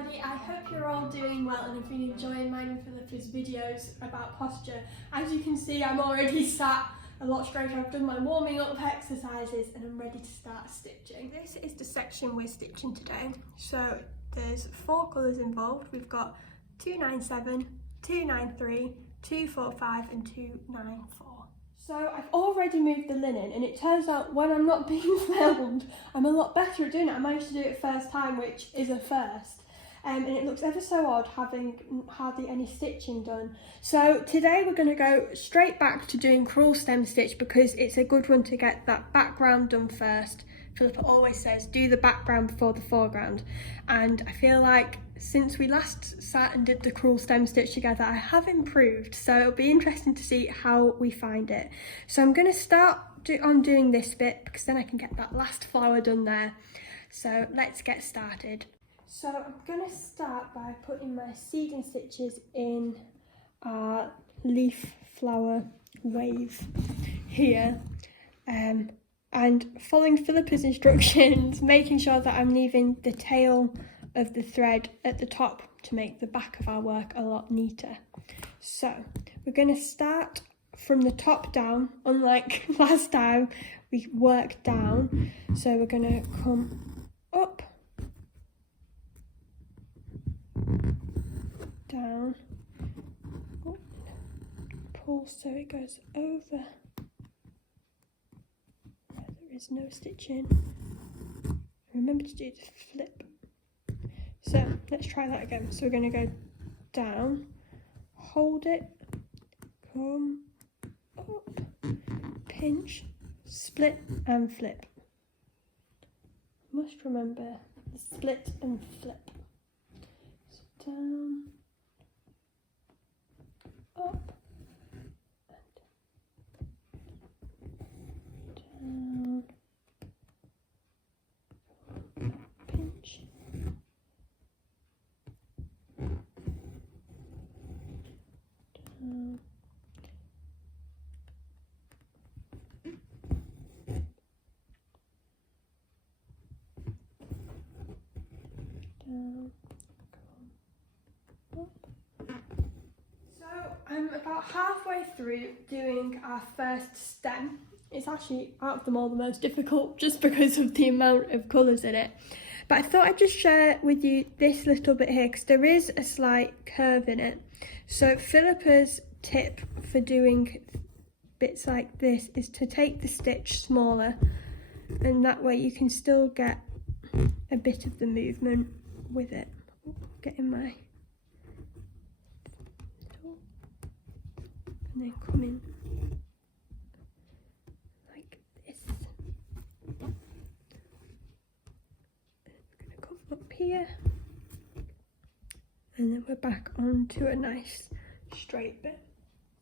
everybody, I hope you're all doing well and have been enjoying mine and Philippa's videos about posture. As you can see, I'm already sat a lot straighter. I've done my warming up exercises and I'm ready to start stitching. This is the section we're stitching today. So there's 4 colours involved. We've got 297, 293, 245 and 294. So I've already moved the linen, and it turns out when I'm not being filmed, I'm a lot better at doing it. I managed to do it first time, which is a first. And it looks ever so odd having hardly any stitching done. So today we're going to go straight back to doing Crewel Stem Stitch because it's a good one to get that background done first. Philippa always says do the background before the foreground, and I feel like since we last sat and did the Crewel Stem Stitch together, I have improved, so it'll be interesting to see how we find it. So I'm going to start on doing this bit because then I can get that last flower done there. So let's get started. So I'm going to start by putting my seeding stitches in our leaf flower wave here, and following Philippa's instructions, making sure that I'm leaving the tail of the thread at the top to make the back of our work a lot neater. So we're going to start from the top down. Unlike last time, we work down. So we're going to come up, down, up, pull so it goes over. There is no stitching. Remember to do the flip. So let's try that again. So we're going to go down, hold it, come up, pinch, split and flip. Must remember the split and flip. So down, up, and down, pinch. So I'm about halfway through doing our first stem. It's actually out of them all the most difficult just because of the amount of colours in it. But I thought I'd just share with you this little bit here because there is a slight curve in it. So Philippa's tip for doing bits like this is to take the stitch smaller, and that way you can still get a bit of the movement with it. Getting my and then come in like this. We're going to come up here, and then we're back onto a nice straight bit.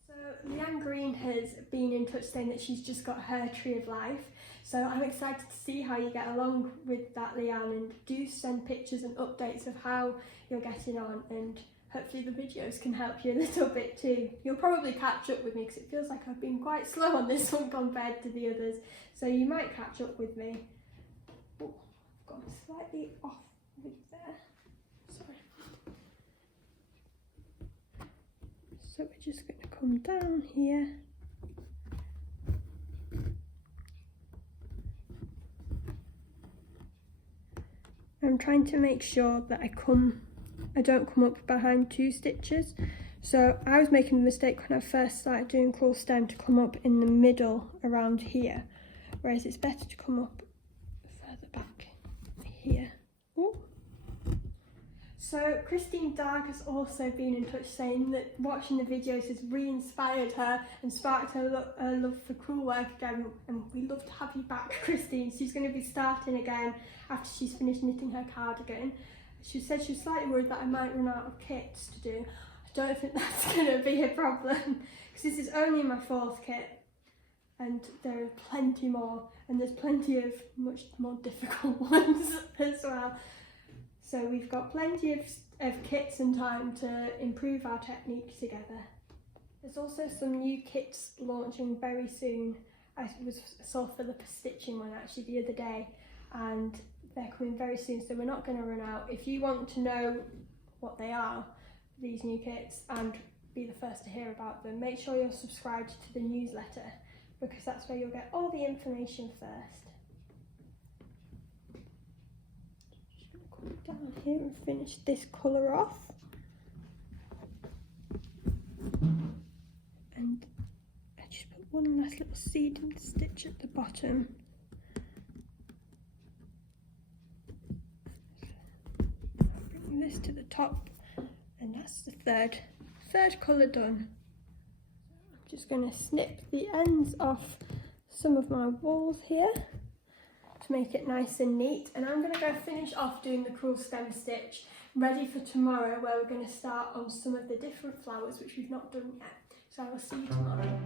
So Leanne Green has been in touch saying that she's just got her tree of life. So I'm excited to see how you get along with that, Leanne, and do send pictures and updates of how you're getting on, and hopefully the videos can help you a little bit too. You'll probably catch up with me because it feels like I've been quite slow on this one compared to the others. So you might catch up with me. Oh, I've gone slightly off with there. Sorry. So we're just going to come down here. I'm trying to make sure that I don't come up behind 2 stitches. So I was making the mistake when I first started doing Crewel Stem to come up in the middle around here, whereas it's better to come up further back here. Ooh. So Christine Darg has also been in touch saying that watching the videos has re-inspired her and sparked her love for crewel work again, and we love to have you back, Christine. She's going to be starting again after she's finished knitting her cardigan. She said she was slightly worried that I might run out of kits to do. I don't think that's going to be a problem because this is only my 4th kit and there are plenty more, and there's plenty of much more difficult ones as well. So we've got plenty of kits and time to improve our technique together. There's also some new kits launching very soon. I saw Philippa stitching one actually the other day, and they're coming very soon, so we're not going to run out. If you want to know what they are, these new kits, and be the first to hear about them, make sure you're subscribed to the newsletter, because that's where you'll get all the information first. Just going to come down here and finish this colour off. And I just put one last little seeding stitch at the bottom. Bring this to the top, and that's the third colour done. I'm just going to snip the ends off some of my walls here to make it nice and neat, and I'm going to go finish off doing the Crewel Stem Stitch ready for tomorrow, where we're going to start on some of the different flowers which we've not done yet. So I will see you tomorrow.